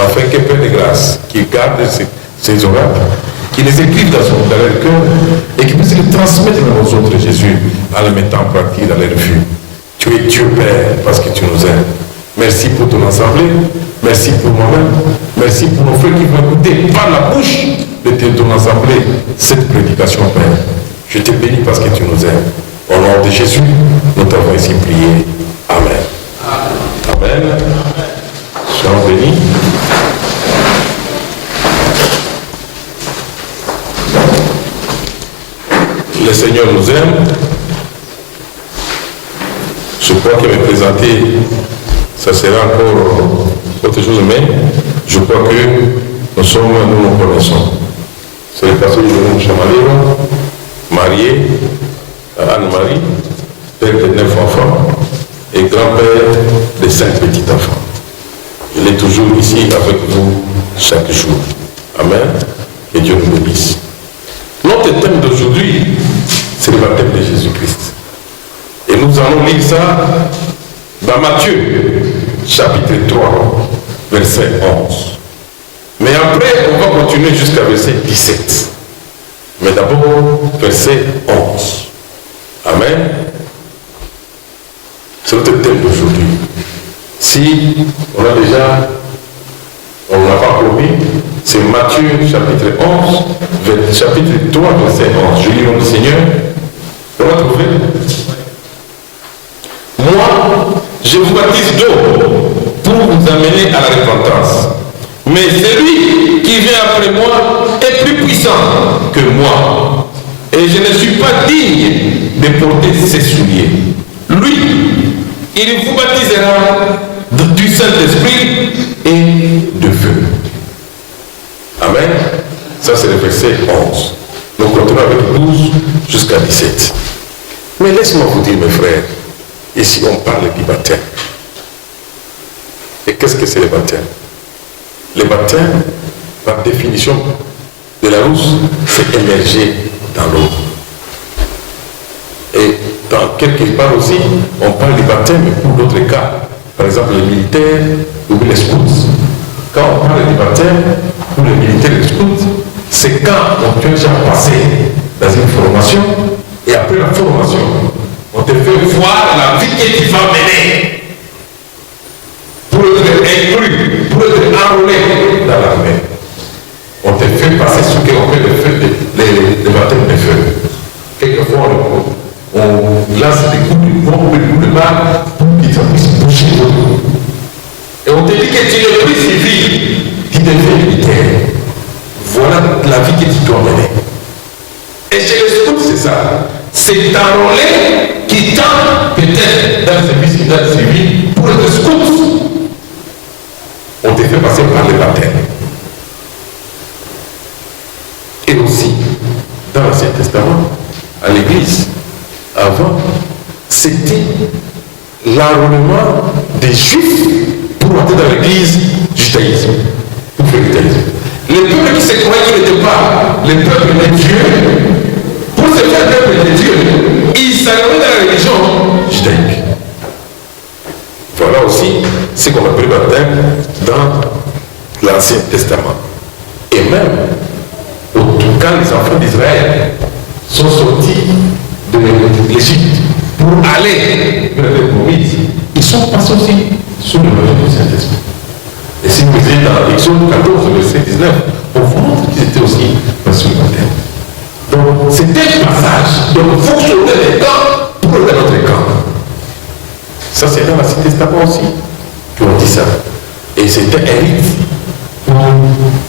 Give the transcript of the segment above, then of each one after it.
afin que Père de grâce, qui garde ces oracles, qui les écrivent dans leur cœur et qui puisse les transmettre aux autres, Jésus, en les mettant en pratique dans leur vie. Tu es Dieu Père parce que tu nous aimes. Merci pour ton assemblée, merci pour moi-même, merci pour nos frères qui vont écouter par la bouche de ton assemblée cette prédication, Père. Je te bénis parce que tu nous aimes. Au nom de Jésus, nous t'avons ici prié. Amen. Amen. Soyons bénis. Le Seigneur nous aime. Je crois que me présenter, ça sera encore autre chose, mais je crois que nous nous connaissons. C'est le pasteur de Chamalero, marié à Anne-Marie, père de 9 enfants et grand-père de 5 petits-enfants. Il est toujours ici avec vous chaque jour. Amen. Que Dieu nous bénisse. Notre thème d'aujourd'hui, c'est le baptême de Jésus-Christ. Et nous allons lire ça dans Matthieu, chapitre 3, verset 11. Mais après, on va continuer jusqu'à verset 17. Mais d'abord, verset 11. Amen. C'est notre thème d'aujourd'hui. Si on n'a pas promis, c'est Matthieu chapitre 11, chapitre 3, verset 11. Je lis le nom du Seigneur. On va trouver. Moi, je vous baptise d'eau pour vous amener à la repentance. Mais celui qui vient après moi est plus puissant que moi. Et je ne suis pas digne de porter ses souliers. Lui, il vous baptisera du Saint-Esprit et de feu. Amen. Ça, c'est le verset 11. Nous continuons avec 12 jusqu'à 17. Mais laisse-moi vous dire, mes frères, ici on parle du baptême. Et qu'est-ce que c'est le baptême? Le baptême, par définition de la rousse, c'est émerger dans l'eau. Et dans quelque part aussi, on parle du baptême pour d'autres cas. Par exemple, les militaires ou les scouts. Quand on parle du baptême pour les militaires et les scouts, c'est quand on t'a déjà passé dans une formation et après la formation, on te fait voir la vie que tu vas mener pour être inclus, pour être enrôlé dans l'armée. On te fait passer ce qu'on fait le baptême de feu. Quelquefois, on lance des coups de bombe, des coups de balle pour qu'ils puissent bouger l'autre. Et on te dit que tu n'es plus civil, tu deviens militaire. Voilà la vie que tu dois mener. Et chez les scouts, c'est ça. C'est enrôlé qui tente peut-être dans le service civil pour être scout. On te fait passer par le baptême. Et aussi, dans l'Ancien Testament, à l'Église, avant, c'était l'enrôlement des Juifs pour entrer dans l'Église judaïsme, pour faire le judaïsme. Les peuples qui se croyaient qu'ils n'étaient pas les peuples de Dieu, pour se faire peuple de Dieu, ils s'enrôlaient dans la religion judaïque. Voilà aussi ce qu'on appelle le baptême dans l'Ancien Testament. Et même, quand les enfants d'Israël sont sortis de l'Égypte pour aller vers les provinces, ils sont passés aussi sous le baptême du Saint-Esprit. Et si vous lisez dans l'Exode 14, verset 19, on vous montre qu'ils étaient aussi passés sous le baptême. Donc, c'était un passage. Donc, il faut sauter les camps pour aller dans notre camp. Ça, c'est dans l'Ancien Testament aussi qu'on dit ça. Et c'était un rite pour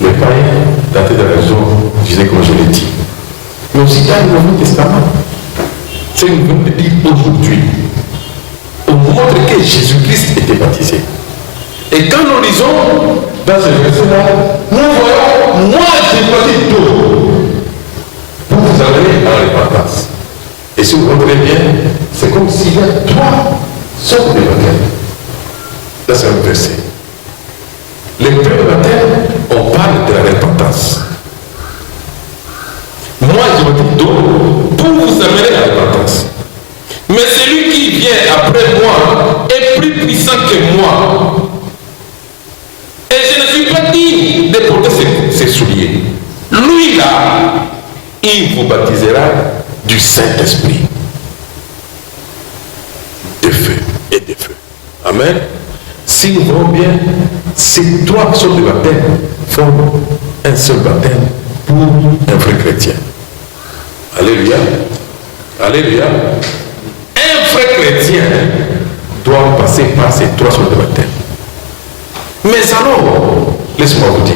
les païens d'entrer dans la zone, je disais comme je l'ai dit. Mais aussi dans le Nouveau Testament, c'est une nouvelle dire aujourd'hui. On montre que Jésus-Christ était baptisé. Et quand nous lisons dans ce verset-là, nous voyons, moi j'ai baptisé d'eau pour vous amener à la repentance. Et si vous comprenez bien, c'est comme s'il y a trois sortes de baptêmes. Là, c'est un verset. Les premiers baptêmes, on parle de la repentance. Moi, je baptise d'eau pour vous amener à la repentance. Mais celui qui vient après moi est plus puissant que moi. Et je ne suis pas fini de porter ses souliers, lui là, il vous baptisera du Saint-Esprit, de feu et de feu. Amen. Si nous voyons bien, ces trois sortes de baptême forment un seul baptême pour un vrai chrétien. Alléluia. Alléluia. Un vrai chrétien doit passer par ces trois sortes de baptême. Mais alors, laisse-moi vous dire,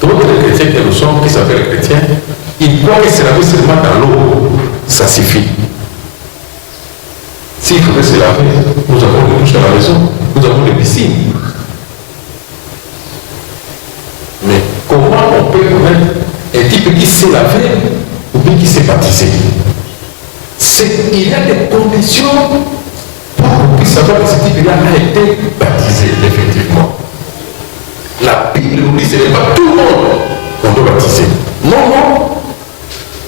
d'autres chrétiens que nous sommes, qui s'appellent chrétiens, ils croient que se laver seulement dans l'eau, ça suffit. S'il faudrait se laver, nous avons des douches à la maison, nous avons des piscines. Mais comment on peut connaître un type qui s'est lavé ou bien qui s'est baptisé? Il y a des conditions pour qu'on puisse savoir que ce type-là a été baptisé, effectivement. La Bible nous dit que ce n'est pas tout le monde qu'on doit baptiser. Non, non.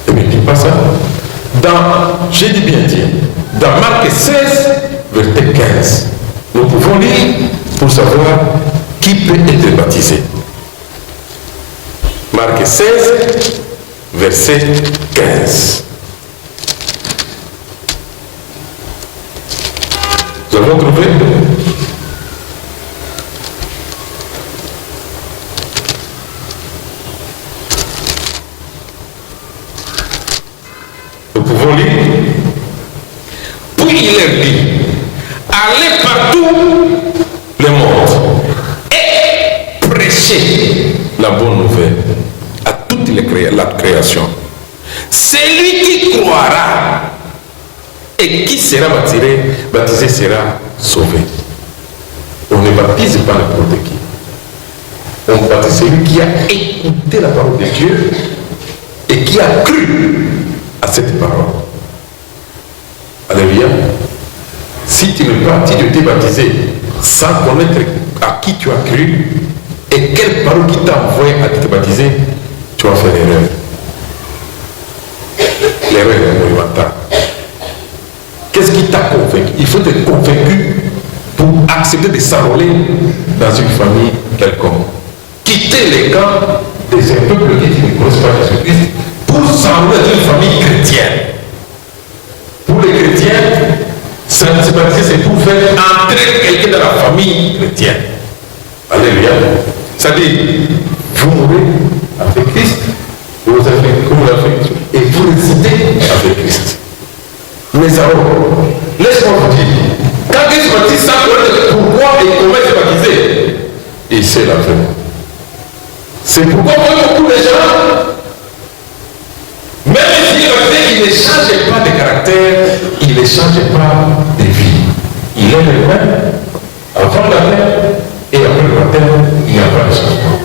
Et bien, ne dis pas ça. J'ai dit bien dire, dans Marc 16, verset 15, nous pouvons lire pour savoir qui peut être baptisé. Marc 16, verset 15. Nous avons trouvé? Nous pouvons lire. Puis il leur dit, allez partout le monde et prêchez la bonne nouvelle à toute la création. Celui qui croira et qui sera baptisé sera sauvé. On ne baptise pas n'importe qui. On baptise celui qui a écouté la parole de Dieu et qui a cru à cette parole. Alléluia. Si tu n'es pas, si tu t'es baptisé sans connaître à qui tu as cru et quelle parole qui t'a envoyé à te baptiser, tu vas faire l'erreur. L'erreur est monumentale. Qu'est-ce qui t'a convaincu? Il faut être convaincu pour accepter de s'enrôler dans une famille quelconque. Quitter les camps des peuples qui ne connaissent pas Jésus-Christ pour s'enrôler dans une famille chrétienne. Pour les chrétiens, se baptiser, c'est pour faire entrer quelqu'un dans la famille chrétienne. Alléluia. C'est-à-dire, vous mourrez avec Christ, vous avez comme vous l'avez fait, et vous résidez avec Christ. Mais alors, laisse-moi vous dire, quand il se baptise sans connaître pourquoi et comment il s'est baptisé, il sait la fin. C'est pourquoi beaucoup de gens, même s'il est baptisé, il ne change pas de caractère, il ne change pas de vie. Il est le même avant le baptême et après le baptême, il n'y a pas de changement.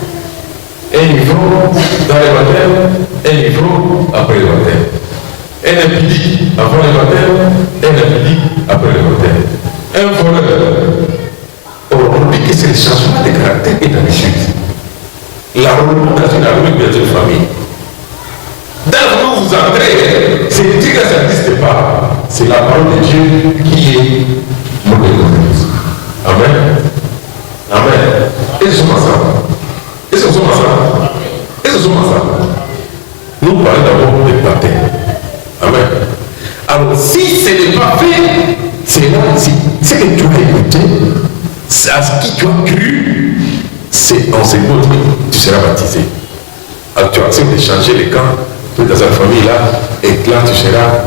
Un niveau dans le baptême, un niveau après le baptême. Un impudique avant le baptême, un impudique après le baptême. Un voleur. On dit que c'est le changement de caractère et d'habitude. L'enrôlement dans une armée de une famille. Dans vous entrez, c'est dire que ça n'existe pas. C'est la parole de Dieu qui est mauvaise. Amen. Amen. Et ce sont ensemble. Et ce sont ensemble. Et ce sont ensemble. Nous parlons d'abord des baptêmes. Amen. Alors, si ce n'est pas fait, c'est là, ce que tu as écouté, c'est à ce qui tu as cru, c'est en ce moment tu seras baptisé. Alors, tu acceptes de changer les camps dans cette famille-là, et là, tu seras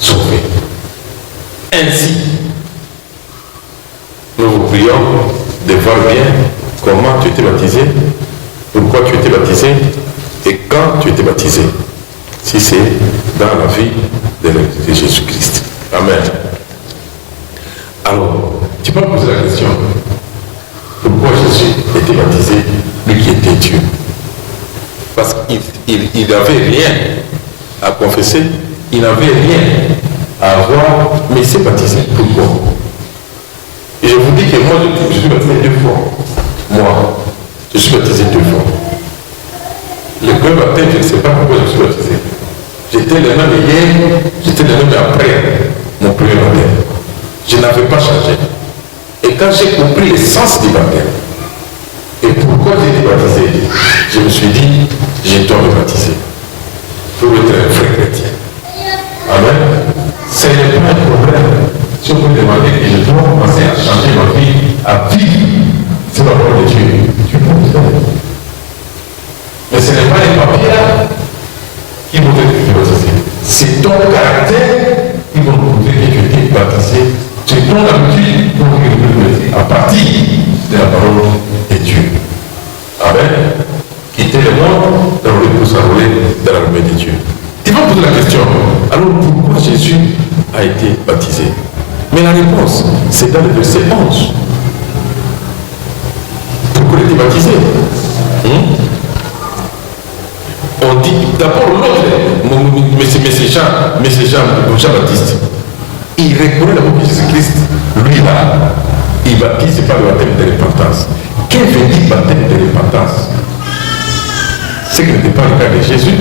sauvé. Ainsi, nous vous prions de voir bien comment tu étais baptisé, pourquoi tu étais baptisé, et quand tu étais baptisé. Si c'est dans la vie de Jésus-Christ. Amen. Alors, tu peux poser la question, pourquoi Jésus était baptisé, lui qui était Dieu? Parce qu'il n'avait rien à confesser, il n'avait rien à avoir, mais il s'est baptisé. Pourquoi? Et je vous dis que moi, je suis baptisé 2 fois. Moi, je suis baptisé 2 fois. Le premier baptême, je ne sais pas pourquoi je suis baptisé. J'étais le même hier, j'étais le même après mon premier baptême. Je n'avais pas changé. Et quand j'ai compris le sens du baptême, et pourquoi j'ai suis dit, je dois me baptiser pour être un vrai chrétien. Amen. Ce n'est pas un problème. Si on peut demander que je dois commencer à changer ma vie, à vivre, c'est la parole de Dieu. Tu peux le faire. Mais ce n'est pas les papiers qui vont te faire baptiser. C'est ton caractère qui vont prouver que tu es baptisé. C'est ton habitude pour que tu peux le faire à partir de la parole de Dieu. Amen. Quitter le monde, d'enrouler pour s'enrouler dans l'armée de Dieu. Tu vas poser la question, alors pourquoi Jésus a été baptisé? Mais la réponse, c'est dans le verset 11. Pourquoi il a été baptisé? On dit d'abord l'autre, M. Jean-Baptiste, il reconnaît d'abord que Jésus-Christ, lui là, il baptise par le baptême de repentance. Quel veut dire baptême de repentance? Ce qui n'était pas le cas de Jésus.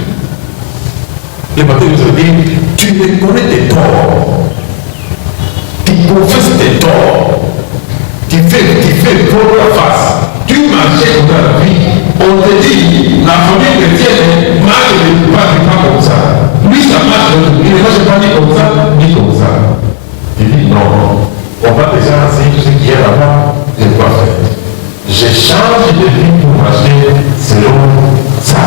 Le baptême nous a dit, tu reconnais tes torts, tu confesses tes torts, tu fais pour la face, tu marchais contre la vie. On te dit, la famille chrétienne marche pas comme ça. Lui, ça marche, il ne marche pas ni comme ça, ni comme ça. Il dit non, on va déjà essayer tout ce qui est là-bas, je dois faire. Je change de vie pour marcher selon ça.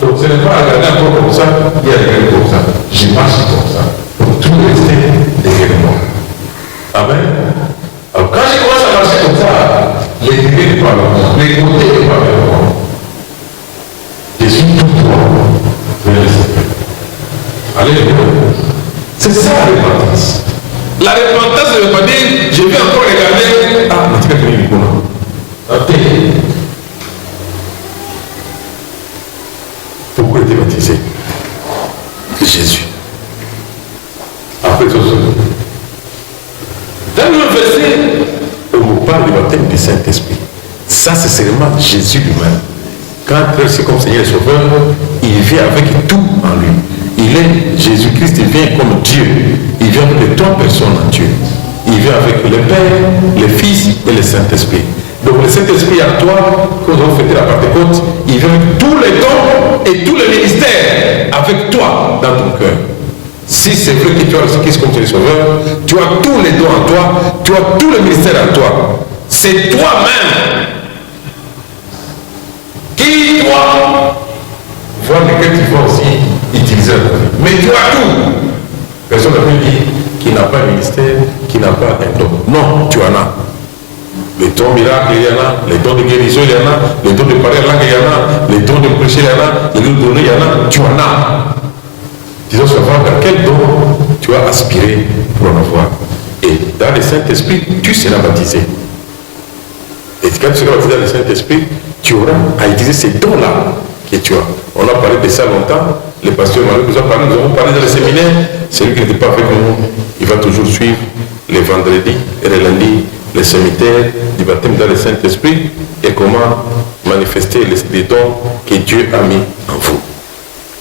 Donc ce n'est pas regarder encore comme ça, et regarder comme ça. Je marche comme ça, pour tout rester derrière moi. Amen. Alors quand je commence à marcher comme ça, les dégâts ne parlent pas, les côtés ne parlent pas. Je suis tout droit vers le Seigneur. Alléluia. C'est ça la repentance. La repentance ne veut pas dire, je vais encore regarder. Ah, mais tu vas venir pour nous. Pourquoi il était baptisé? Jésus. Après tout ça. Dans le verset, on nous parle du baptême du Saint-Esprit. Ça, c'est seulement Jésus lui-même. Quand c'est comme Seigneur et Sauveur, il vient avec tout en lui. Il est Jésus-Christ, il vient comme Dieu. Il vient avec les trois personnes en Dieu. Il vient avec le Père, le Fils et le Saint-Esprit. Donc le Saint-Esprit à toi, quand on va fêter la Pentecôte, il vient avec tous les dons et tous les ministères avec toi dans ton cœur. Si c'est vrai que tu as le Christ comme tu es sauveur, tu as tous les dons en toi, tu as tous les ministères en toi. C'est toi-même qui doit voir lesquels tu vas aussi utiliser. Mais tu as tout. Personne n'a pu dire qu'il n'a pas un ministère, qu'il n'a pas un don. Non, tu en as. Les dons miracles, il y en a. Les dons de guérison, il y en a. Les dons de parler langue, il y en a. Les dons de prêcher, il y en a. Les dons de donner, il y en a. Tu en as. Tu dois savoir dans quel don tu as aspiré pour en avoir. Et dans le Saint-Esprit, tu seras baptisé. Et quand tu seras baptisé dans le Saint-Esprit, tu auras à utiliser ces dons-là que tu as. On a parlé de ça longtemps. Le pasteur Marie nous a parlé, nous avons parlé dans le séminaire. Celui qui n'était pas avec nous, il va toujours suivre les vendredis et les lundis, les séminaires du baptême dans le Saint-Esprit et comment manifester les dons que Dieu a mis en vous.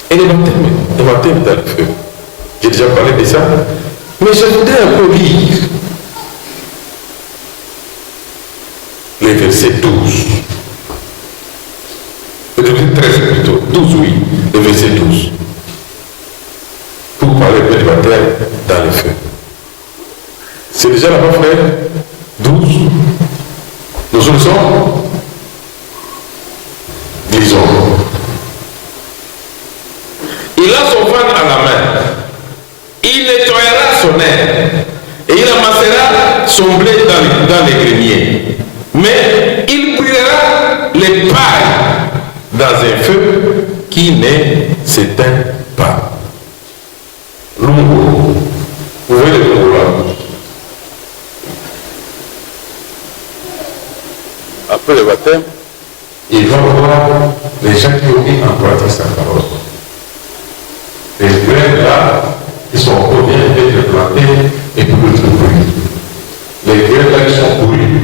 Et le baptême dans le feu. J'ai déjà parlé de ça. Mais je voudrais un peu lire les versets 12. Le verset 13 plutôt. 12, oui. Le verset 12. Pour parler du baptême dans le feu. C'est déjà là-bas, frère? 12. Nous le sommes? Disons. Il a son fan à la main. Il nettoyera son air. Et il amassera son blé dans les greniers. Mais il brûlera les pailles dans un feu qui ne s'éteint pas. Lungo. Vous voyez le lungo là? Après le baptême, il va voir les gens qui ont mis en pratique sa parole. Les graines là, qui sont encore bien d'être plantées et pour être brûlées. Les graines là qui sont brûlées,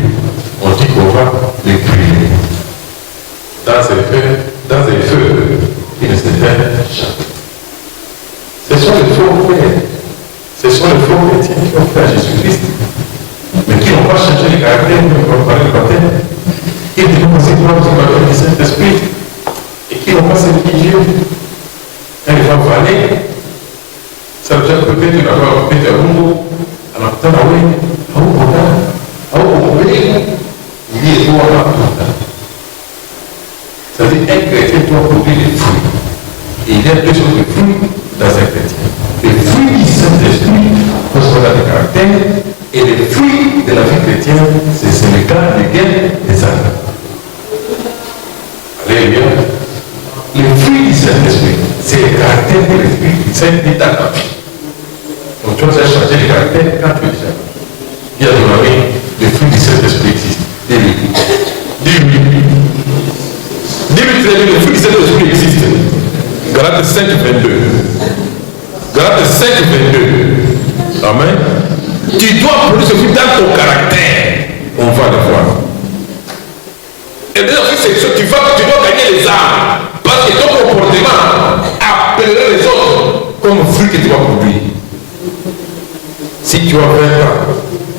on dit qu'on va les brûler. Dans un feu qui ne s'éteint jamais. Ce sont les faux frères. Ce sont les faux chrétiens qui ont fait à Jésus-Christ. Mais qui n'ont pas changé le caractère, qui n'ont pas parlé le baptême. Ils disent, c'est quoi le baptême du Saint-Esprit? Ça veut dire que peut-être d'avoir fait un rumbo, alors que tu as c'est-à-dire un chrétien doit produire des fruits. Et il y a deux sortes de fruits dans un chrétien. Les fruits du Saint-Esprit, parce qu'on a des caractères, et les fruits de la vie chrétienne, c'est le cas des gains des âmes. Alléluia. Les fruits du Saint-Esprit, c'est le caractère de l'Esprit qui s'est dans ta vie. Donc tu vas changer le caractère quand tu es déjà. Il y a ton ami, les fruits du Saint-Esprit existent. Dis-lui. Dis-lui. Dis-lui très bien, les fruits du Saint-Esprit existent. Galates 5, 22. Galates 5, 22. Amen. Tu dois produire ce fruit dans ton caractère. On va le voir. Et bien, c'est ce que tu dois gagner les âmes. Parce que ton comportement appellera les autres comme fruit que tu vas produire. Si tu as 20 ans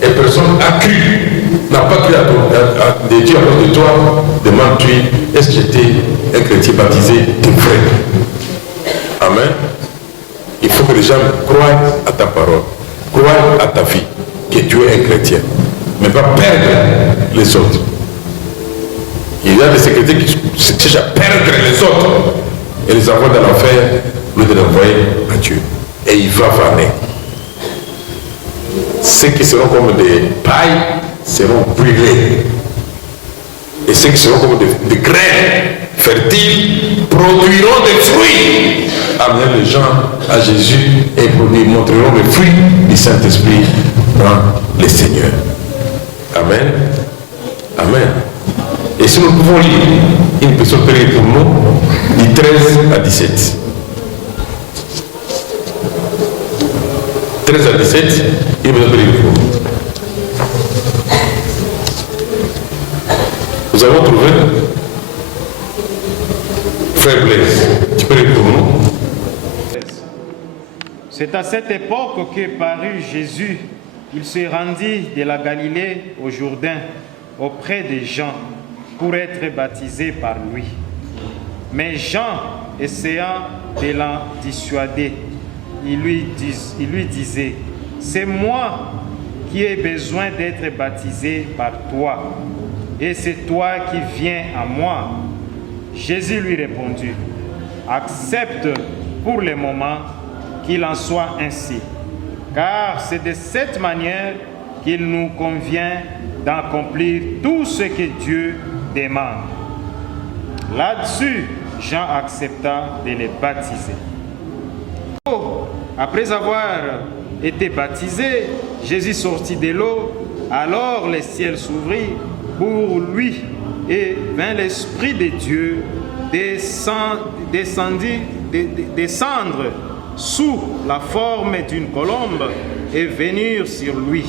et personne a cru, n'a pas cru à Dieu à cause de toi, demande-tu, est-ce que j'étais un chrétien baptisé de vrai? Amen. Il faut que les gens croient à ta parole, croient à ta vie, que tu es un chrétien, mais pas perdre les autres. Il y a des secrétaires qui cherchent à perdre les autres et les envoient dans l'enfer au lieu de l'envoyer à Dieu. Et il va vanner. Ceux qui seront comme des pailles seront brûlés. Et ceux qui seront comme des graines fertiles produiront des fruits. Amener les gens à Jésus et ils montreront les fruits du Saint-Esprit dans les Seigneurs. Amen. Amen. Et si nous pouvons lire une personne priée pour nous, du 13 à 17. 13 à 17, il me prier pour nous. Nous avons trouvé Frère Blaise, tu pries pour nous. C'est à cette époque que parut Jésus. Il se rendit de la Galilée au Jourdain auprès des gens pour être baptisé par lui. Mais Jean, essayant de l'en dissuader, il lui disait, « C'est moi qui ai besoin d'être baptisé par toi, et c'est toi qui viens à moi. » Jésus lui répondit, « Accepte pour le moment qu'il en soit ainsi, car c'est de cette manière qu'il nous convient d'accomplir tout ce que Dieu demande. » Là-dessus, Jean accepta de les baptiser. Après avoir été baptisé, Jésus sortit de l'eau, alors le ciel s'ouvrit pour lui et vint l'Esprit de Dieu descendre sous la forme d'une colombe et venir sur lui.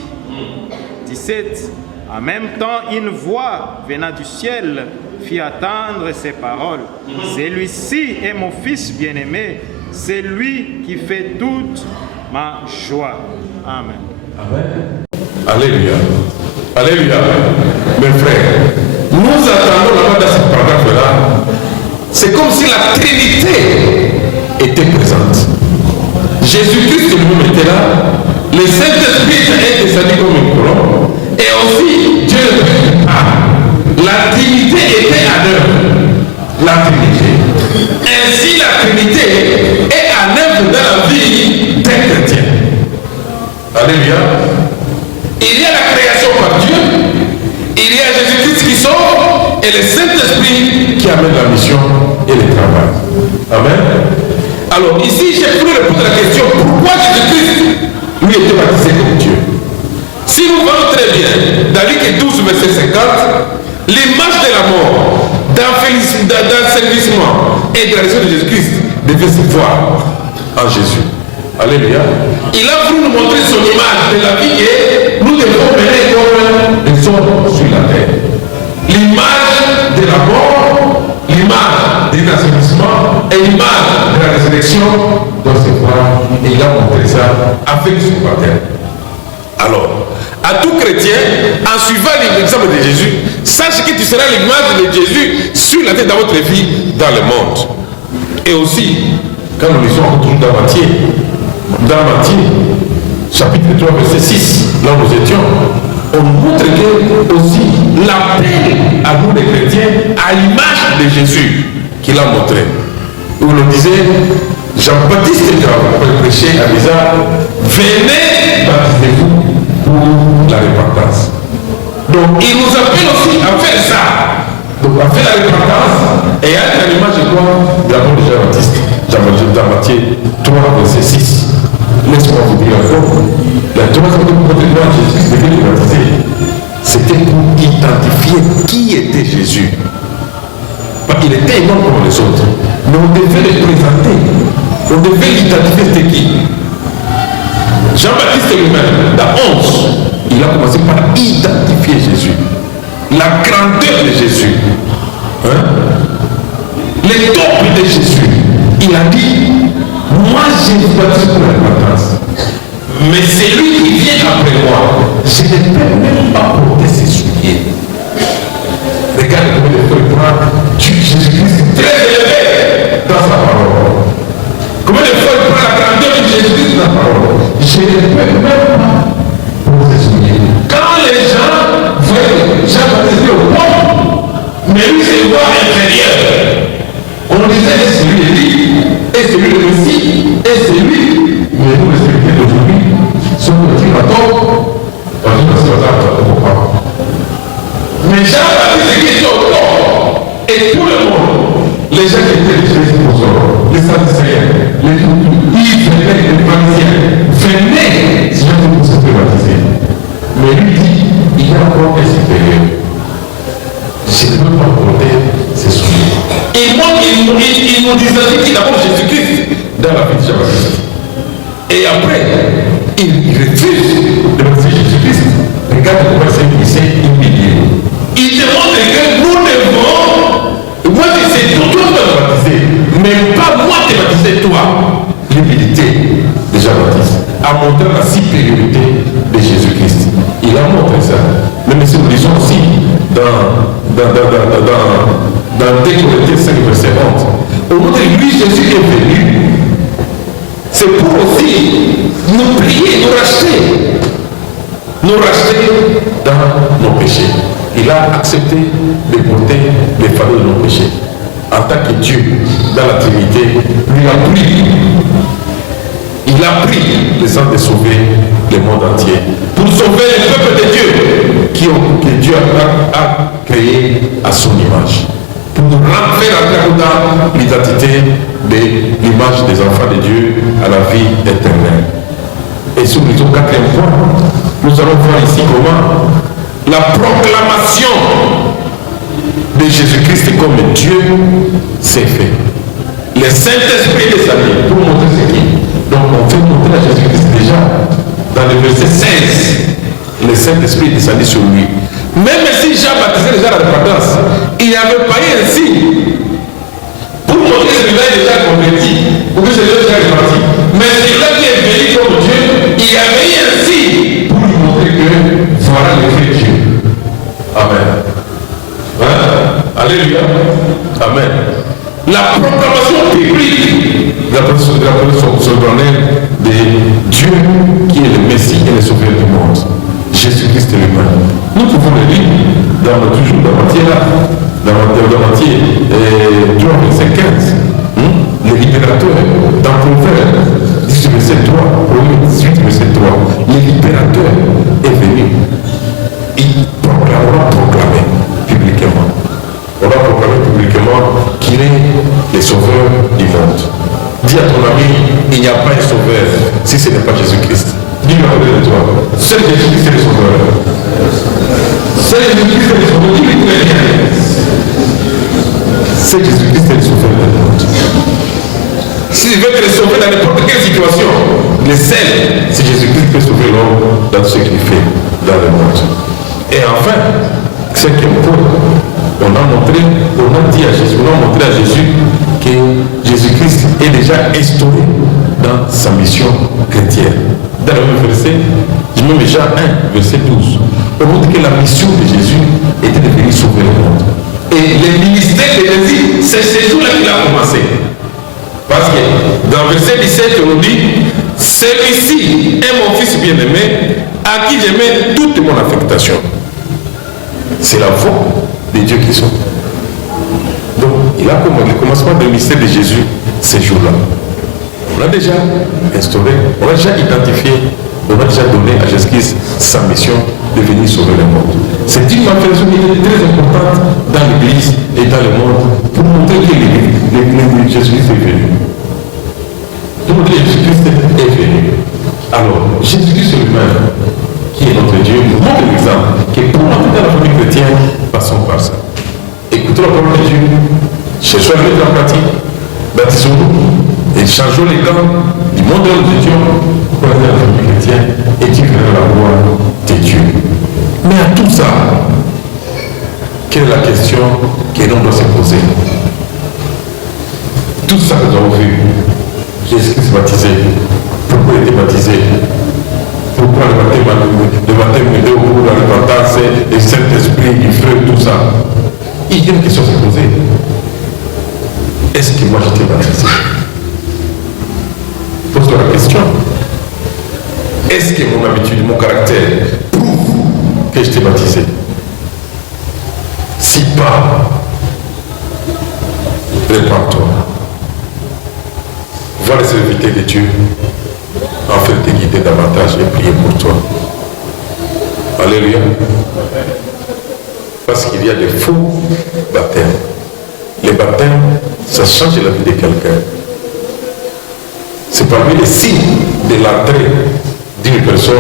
17. En même temps, une voix venant du ciel fit attendre ces paroles. Celui-ci est mon fils bien-aimé, c'est lui qui fait toute ma joie. Amen. Amen. Alléluia. Alléluia. Mes frères, nous attendons là-bas dans ce paragraphe-là. C'est comme si la Trinité était présente. Jésus-Christ lui-même était là. Le Saint-Esprit est descendu comme une colombe. Et aussi, Dieu le Père. La Trinité était à l'œuvre. La Trinité. Ainsi, la Trinité est à l'œuvre dans la vie d'un chrétien. Alléluia. Il y a la création par Dieu. Il y a Jésus-Christ qui sauve. Et le Saint-Esprit qui amène la mission et le travail. Amen. Alors ici, j'ai voulu répondre à la question, pourquoi Jésus-Christ lui était baptisé comme Dieu? Si nous voyons très bien, dans Luc 12, verset 50, l'image de la mort, d'ensevelissement et de la résurrection de Jésus-Christ devait se voir en Jésus. Alléluia. Il a voulu nous montrer son image de la vie que nous devons mener comme des hommes sur la terre. L'image de la mort, l'image de l'ensevelissement et l'image de la résurrection doivent se voir. Et il a montré ça avec son baptême. Alors, à tout chrétien, en suivant l'exemple de Jésus, sache que tu seras l'image de Jésus sur la terre dans votre vie, dans le monde. Et aussi, quand nous lisons toujours d'aventier, dans Matthieu, chapitre 3, verset 6, là où nous étions, on montre que aussi l'appel à nous les chrétiens à l'image de Jésus qu'il a montré. Où on disait, Jean-Baptiste prêchait à Lisa, venez baptisez-vous pour la repentance. Donc il nous appelle aussi à faire ça. Donc à faire la repentance et à être à l'image de quoi? D'abord de Jean-Baptiste. Jean-Baptiste dans Matthieu 3, verset 6. Laisse-moi vous dire encore. La troisième fois que Jésus devait le baptiser, c'était pour identifier qui était Jésus. Il était énorme comme les autres. Mais on devait le présenter. On devait l'identifier, c'était qui? Jean-Baptiste lui-même, dans 11, il a commencé par identifier Jésus. La grandeur de Jésus. Hein? L'étoffe de Jésus. Il a dit, moi je vous baptise pour la repentance. Mais c'est lui qui vient après moi. Je ne peux même pas porter ses souliers. Regarde comment il faut prendre Jésus-Christ très élevé dans sa parole. Comment il faut prendre la grandeur de Jésus-Christ dans sa parole. Je ne peux même pas porter ses souliers. Quand les gens voient Jean-Baptiste au pont, mais lui c'est voie inférieure. On disait c'est lui Élie, et c'est lui le Messie, et c'est lui. Mais nous, les chrétiens d'aujourd'hui, sont petits bateaux, on dit que c'est au hasard, on ne comprend pas. Mais Jean-Baptiste qui était au corps, et tout le monde, les gens qui étaient les apôtres, les Sadducéens, les ils venaient, les pharisiens, venaient, si jamais vous êtes baptisés. Mais lui dit, il y a encore un supérieur. Je ne peux pas porter ses souliers. Et moi, il nous disait d'abord Jésus-Christ dans la vie de Jean-Baptiste. Et après, il refuse de baptiser Jésus-Christ. Regarde comment il s'est humilié. Il demande que nous devons, moi je sais, toi tu vas baptiser, mais pas moi te baptiser toi. L'humilité de Jean-Baptiste a montré la supériorité de Jésus-Christ. Il a montré ça. Même si nous lisons aussi dans 2 Corinthiens 5, verset 11, au moment où lui, Jésus est venu, c'est pour aussi nous prier, nous racheter dans nos péchés. Il a accepté de porter les fardeaux de nos péchés. En tant que Dieu, dans la Trinité, lui a pris. Il a pris le sang de sauver le monde entier. Pour sauver le peuple de Dieu, que Dieu a créé à son image. Pour nous faire entrer dans l'identité de l'image des enfants de Dieu à la vie éternelle. Et sur le quatrième point, nous allons voir ici comment la proclamation de Jésus-Christ comme Dieu s'est fait. Le Saint-Esprit des amis, pour montrer ce qui. Donc on fait montrer à Jésus-Christ déjà dans le verset 16, le Saint-Esprit est descendu sur lui. Même si Jean baptisait déjà la repentance, il n'avait pas eu un signe pour montrer que celui-là est déjà converti, ou que celui-là est déjà repenti. Mais celui-là qui est venu comme Dieu, il y avait eu un signe pour lui montrer que voilà le vrai Dieu. Amen. Hein? Alléluia. Amen. La proclamation biblique de la proclamation solennelle de Dieu qui est le Messie et le Sauveur du monde. Jésus-Christ lui-même. Nous pouvons le lire toujours dans Matthieu, dans Matthieu 3, verset 15. Le libérateur, dans Proverbe 18, verset 3, Proverbe 18, verset 3, le libérateur est venu. On va proclamer publiquement. On va proclamer publiquement qu'il est le sauveur du monde. Dis à ton ami, il n'y a pas un sauveur si ce n'est pas Jésus-Christ. Dis-le à côté de toi. Seul Jésus-Christ est le sauveur. Seul Jésus-Christ est le sauveur. Dis-lui très bien. Seul Jésus-Christ est le sauveur du monde. S'il veut te sauver dans n'importe quelle situation, le seul, c'est Jésus-Christ qui peut sauver l'homme dans ce qu'il fait dans le monde. Et enfin, cinquième point, on a dit à Jésus, on a montré à Jésus que Jésus-Christ est déjà instauré dans sa mission chrétienne. Dans le même verset, je me mets Jean 1, verset 12. On montre que la mission de Jésus était de venir sauver le monde. Et le ministère de Jésus, c'est ce jour-là qu'il a commencé. Parce que dans verset 17, on nous dit, celui-ci est mon fils bien-aimé, à qui je mets toute mon affectation. C'est la voix de Dieu qui sont. Donc, il a comme le commencement du mystère de Jésus ces jours-là. On l'a déjà instauré, on l'a déjà identifié, on a déjà donné à Jésus-Christ sa mission de venir sauver le monde. C'est une manifestation qui est très importante dans l'Église et dans le monde pour montrer que Jésus-Christ est venu. Pour montrer que Jésus-Christ est venu. Alors, Jésus-Christ lui-même, qui est notre Dieu, nous montre l'exemple que pour entrer dans la famille chrétienne, passons par ça. Écoutons la parole de Dieu, cherchons à la mettre en pratique, baptisons-nous et changeons les gants du monde de Dieu pour entrer dans la famille chrétienne et qui verra la gloire de Dieu. Mais à tout ça, quelle est la question que l'on doit se poser? Tout ça que nous avons vu, Jésus-Christ baptisé, pourquoi il était baptisé? Pourquoi le baptême de l'eau, la repentance, le Saint-Esprit, du feu, tout ça? Il y a une question à se poser. Est-ce que moi j'étais baptisé? Pose-toi la question. Est-ce que mon habitude, mon caractère prouve que j'étais baptisé? Si pas, répands-toi. Va les serviteurs de Dieu afin de te guider davantage et prier pour toi. Alléluia. Parce qu'il y a des faux baptêmes. Les baptêmes, ça change la vie de quelqu'un. C'est parmi les signes de l'entrée d'une personne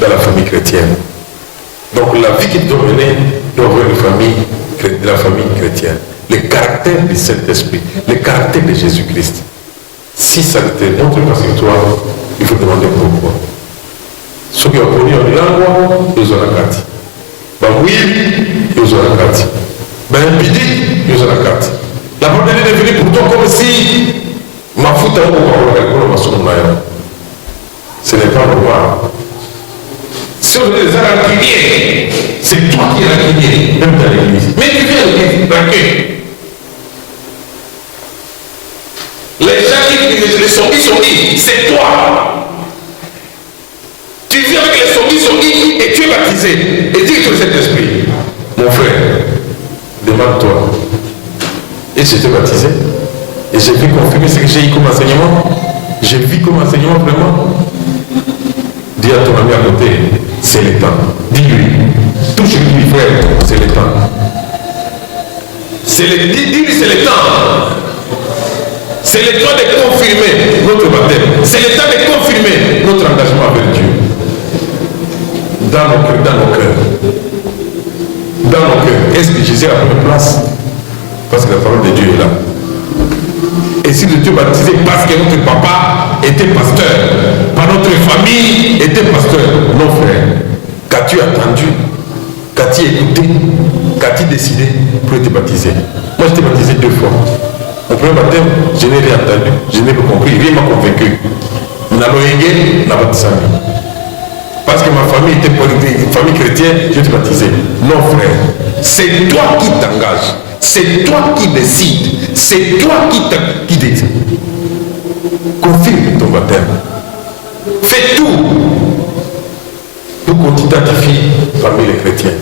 dans la famille chrétienne. Donc la vie qu'il doit mener doit avoir une famille de la famille chrétienne. Le caractère du Saint-Esprit, le caractère de Jésus-Christ. Si ça ne te montre pas sur toi, il faut demander pourquoi. Ceux qui ont connu en langue, ils ont la carte. Oui, ils ont la carte. Ils ont la carte. La parole de Dieu est venue pour toi comme si ma foute à vous, ce n'est pas normal. Si on est des araquiniers, c'est toi qui es araquinier, même dans l'église. Mais tu viens à l'église, tranquille. Les gens qui les zombies, c'est toi. Tu viens avec les zombies et tu es baptisé. Et dis que tu es cet esprit. Mon frère, demande-toi. Et j'étais baptisé. Et j'ai vu confirmer ce que j'ai eu comme enseignement. J'ai vu comme enseignement vraiment. Dis à ton ami à côté, c'est le temps. Dis-lui. Touche-lui, frère, c'est le temps. Dis-lui, c'est le temps. C'est le temps de confirmer notre baptême. C'est le temps de confirmer notre engagement avec Dieu. Dans nos cœurs, dans nos cœurs. Dans nos cœurs. Est-ce que Jésus a la première place? Parce que la parole de Dieu est là. Et si nous étions baptisés parce que notre papa était pasteur, par notre famille était pasteur, non frère, qu'as-tu attendu? Qu'as-tu écouté? Qu'as-tu décidé pour être baptisé? Moi j'étais baptisé 2 fois. Mon premier baptême, je n'ai rien entendu, je n'ai pas compris, rien ne m'a convaincu. Parce que ma famille était une famille chrétienne, je suis baptisé. Non frère, c'est toi qui t'engages, c'est toi qui décides, c'est toi qui décides. Confirme ton baptême. Fais tout pour qu'on t'identifie parmi les chrétiens.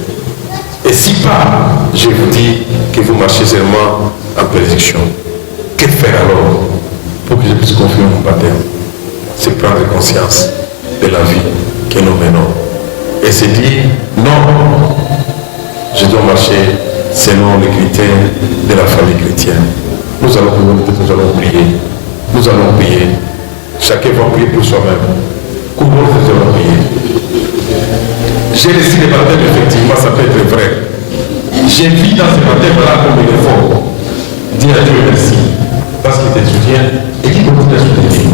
Et si pas, je vous dis que vous marchez seulement en persécution. Que faire alors pour que je puisse confirmer mon baptême? C'est prendre conscience de la vie que nous menons. Et se dire, non, je dois marcher selon les critères de la famille chrétienne. Nous allons prier. Nous allons prier. Chacun va prier pour soi-même. Comment nous allons prier? J'ai reçu les baptêmes, effectivement, ça peut être vrai. J'ai vu dans ces baptêmes-là comme il est fort. Dis à Dieu merci. Parce qu'il te soutient et qu'il continue à soutenir.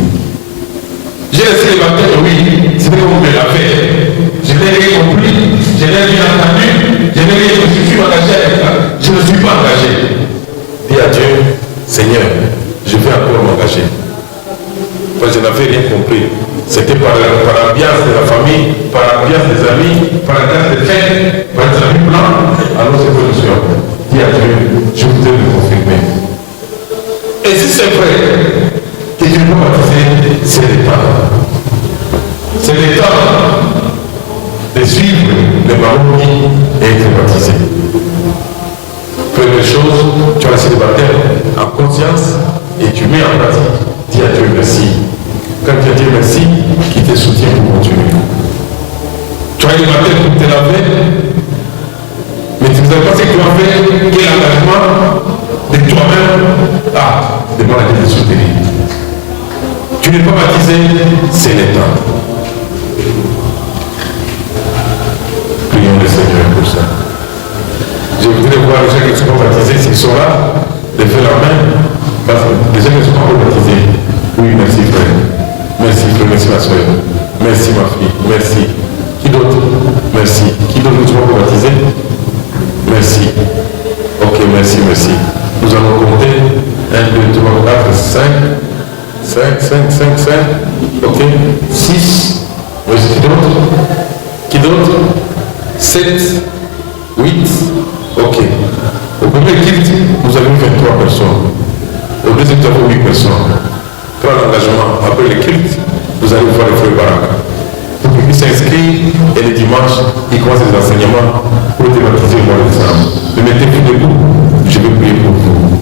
J'ai reçu les baptêmes, oui, c'est comme vous me l'avez. Je n'ai rien compris, je n'ai rien entendu, je me suis engagé avec ça. Je ne suis pas engagé. Dis à Dieu, Seigneur, je vais encore m'engager. Moi, je n'avais rien compris. C'était par l'ambiance de la famille, par l'ambiance des amis, par l'ambiance des fêtes, par les amis blancs. Alors c'est que je suis encore. Dis à Dieu, je voudrais me confirmer. Et si c'est vrai que je peux baptiser, c'est le temps. C'est le temps de suivre le ballon et être baptisé. Première chose, tu as laissé le baptême en conscience et tu mets en pratique. Dis à Dieu merci. Quand tu as dit merci, qui te soutient pour continuer. Tu as eu le baptême pour te laver, mais tu ne sais pas ce que tu as fait, quel engagement de toi-même. Ah, demande à Dieu de soutenir. Tu n'es pas baptisé, c'est le temps. Prions le Seigneur pour ça. Je voudrais voir les gens qui ne sont pas baptisés, s'ils sont là, levez la main. Parce que les gens qui ne sont pas baptisés. Oui, merci frère. Merci frère, merci ma soeur. Merci ma fille, merci. Qui d'autre? Merci. Qui d'autre ne sont pas baptisés? Merci. Ok, merci, merci. Nous allons compter 1, 2, 3, 4, 5. 5. Ok. 6. Oui, qui d'autre? Qui d'autre? 7. 8. Ok. Au premier culte, nous avions 23 personnes. Au deuxième, nous avons 8 personnes. Prends l'engagement. Après le culte, vous allez voir les frères Barak. Pour qu'ils puissent s'inscrire et le dimanche, ils commencent les enseignements pour te baptiser au mois de décembre. Ne mettez-vous debout, je vais prier pour vous.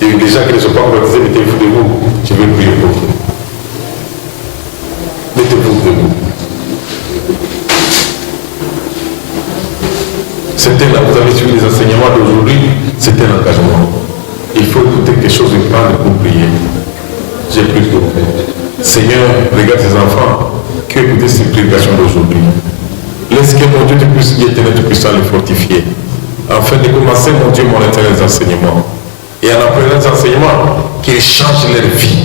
Et les gens qui ne sont pas baptisés, mettez-vous debout, je vais prier pour vous. Mettez-vous debout. C'était là, vous avez suivi les enseignements d'aujourd'hui, c'était l'engagement. Il faut écouter quelque chose et prendre pour prier. J'ai plus de vous. Seigneur, regarde tes enfants qui ont écouté cette prédication d'aujourd'hui. Laisse que mon Dieu te puisse y éternel, te puisse les fortifier. Afin de commencer, mon Dieu, mon éternel, les enseignements. Et en apprenant les enseignements, qu'ils changent leur vie.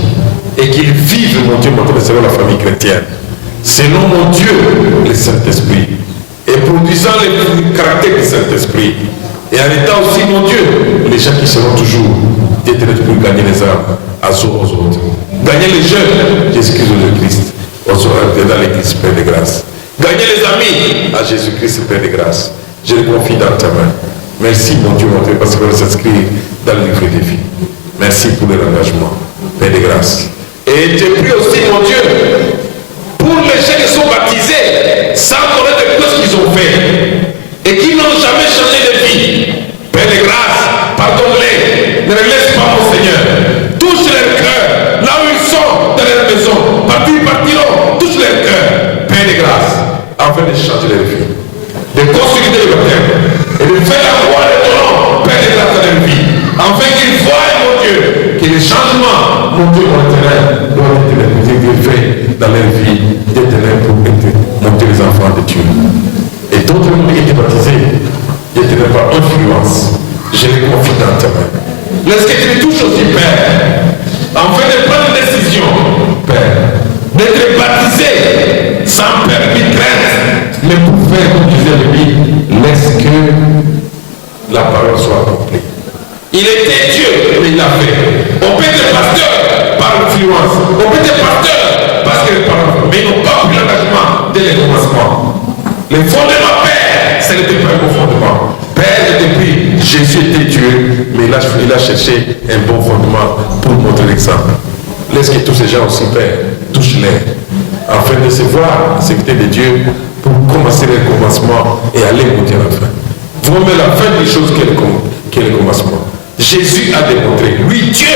Et qu'ils vivent, mon Dieu, mon éternel, selon la famille chrétienne. Selon mon Dieu, le Saint-Esprit. Et produisant le caractère du Saint-Esprit. Et en étant aussi, mon Dieu, les gens qui seront toujours éternels pour gagner les âmes aux autres. Gagner les jeunes, Jésus-Christ, dans l'Église, Père de grâce. Gagner les amis à Jésus-Christ, Père de grâce. Je le confie dans ta main. Merci, mon Dieu, mon Dieu, parce que va s'inscrire dans le livre des vies. Merci pour leur engagement, Père de grâce. Et je prie aussi, mon Dieu, pour les gens qui sont baptisés sans connaître ce qu'ils ont fait et qui n'ont jamais changé de vie. Père de grâce, pardonne-les, ne les laisse pas, mon Seigneur. Touche leur cœur, là où ils sont, dans leur maison. Partout ils partiront, touche leur cœur, Père de grâce, afin de changer leur vie, de consolider le baptême et de faire la gloire de ton nom, Père de grâce, dans leur vie, afin qu'ils voient, mon Dieu, que les changements, mon Dieu, mon éternel, doivent être faits dans leur vie, d'éternel pour monter les enfants de Dieu. Et d'autres monde qui étaient baptisés, ils n'étaient pas influence. Je les confie dans ta main. Laisse que tu les touches aussi, Père, afin de prendre une décision, Père, d'être baptisé sans peur ni crainte, mais pour faire, comme disait le Bible, laisse que la parole soit accomplie. Il était Dieu, mais il l'a fait. On peut être pasteur par influence, on peut être pasteur parce qu'il est parole, mais ils n'ont pas pris l'engagement dès le commencement. Le fondement, Père, ce n'était pas un bon fondement. Père, je te prie, Jésus était Dieu, mais il a cherché un bon fondement pour montrer l'exemple. Laisse que tous ces gens aussi, Père, touche-les, afin de se voir, accepter de Dieu, pour commencer le commencement et aller monter à la fin. Vraiment la fin des choses qu'est le commencement. Jésus a démontré, lui, Dieu,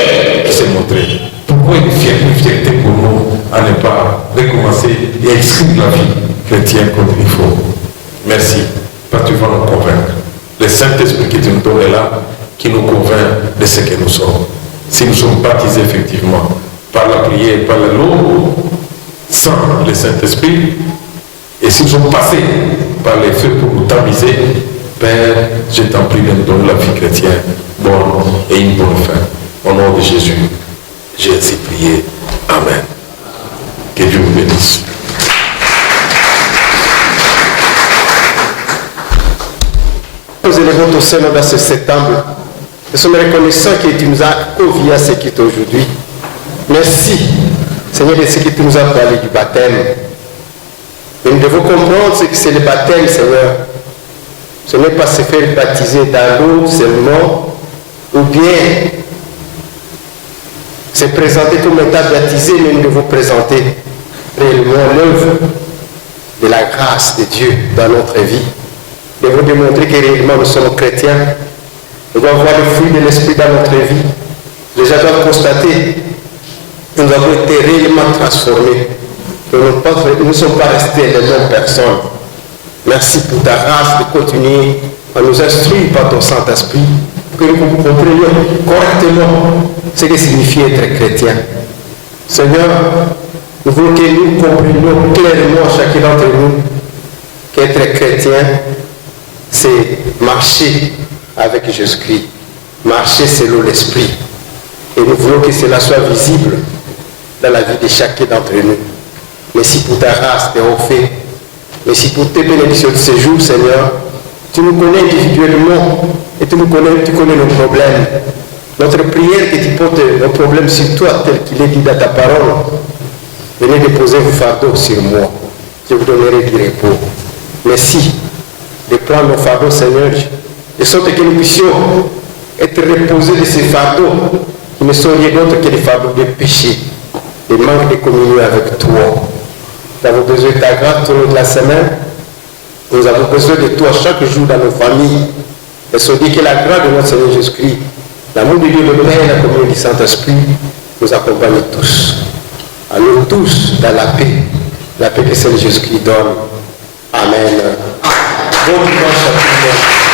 qui s'est montré. Pourquoi une fierté pour nous à ne pas recommencer et inscrire la vie chrétienne comme il faut. Merci, parce que tu vas nous convaincre. Le Saint-Esprit qui nous donne là, qui nous convainc de ce que nous sommes. Si nous sommes baptisés effectivement par la prière, par l'eau, sans le Saint-Esprit, et si nous sommes passés par les feux pour nous tamiser, Père, je t'en prie de nous donner la vie chrétienne bonne et une bonne fin. Au nom de Jésus, j'ai ainsi prié. Amen. Que Dieu vous bénisse. Nous élevons ton Seigneur dans ce septembre. Nous sommes reconnaissants que tu nous as conviés à ce qui est aujourd'hui. Merci, Seigneur, de ce que tu nous as parlé du baptême. Mais nous devons comprendre ce que c'est le baptême, Seigneur. Ce n'est pas se faire baptiser dans l'eau seulement, ou bien se présenter comme état baptisé, mais nous devons présenter réellement l'œuvre de la grâce de Dieu dans notre vie. Nous devons démontrer que réellement nous sommes chrétiens. Nous devons voir le fruit de l'Esprit dans notre vie. Les gens doivent constater que nous avons été réellement transformés. Que nous ne sommes pas restés les mêmes personnes. Merci pour ta grâce de continuer à nous instruire par ton Saint-Esprit, que nous comprenions correctement ce que signifie être chrétien. Seigneur, nous voulons que nous comprenions clairement, chacun d'entre nous, qu'être chrétien, c'est marcher avec Jésus-Christ, marcher selon l'Esprit. Et nous voulons que cela soit visible dans la vie de chacun d'entre nous. Merci pour ta grâce, tes faits. Merci pour tes bénédictions de ce jour, Seigneur. Tu nous connais individuellement et tu connais nos problèmes. Notre prière que tu portes nos problèmes sur toi, tel qu'il est dit dans ta parole. Venez déposer vos fardeaux sur moi. Je vous donnerai du repos. Merci de prendre nos fardeaux, Seigneur, de sorte que nous puissions être reposés de ces fardeaux qui ne sont rien d'autre que des fardeaux de péché, des manques de communion avec toi. Nous avons besoin de ta grâce tout au long de la semaine. Nous avons besoin de toi chaque jour dans nos familles. Et se dit que la grâce de notre Seigneur Jésus-Christ, l'amour de Dieu le Père et la communion du Saint-Esprit nous accompagnent tous. À nous tous dans la paix que Seigneur Jésus-Christ donne. Amen. Bon dimanche à tout le monde.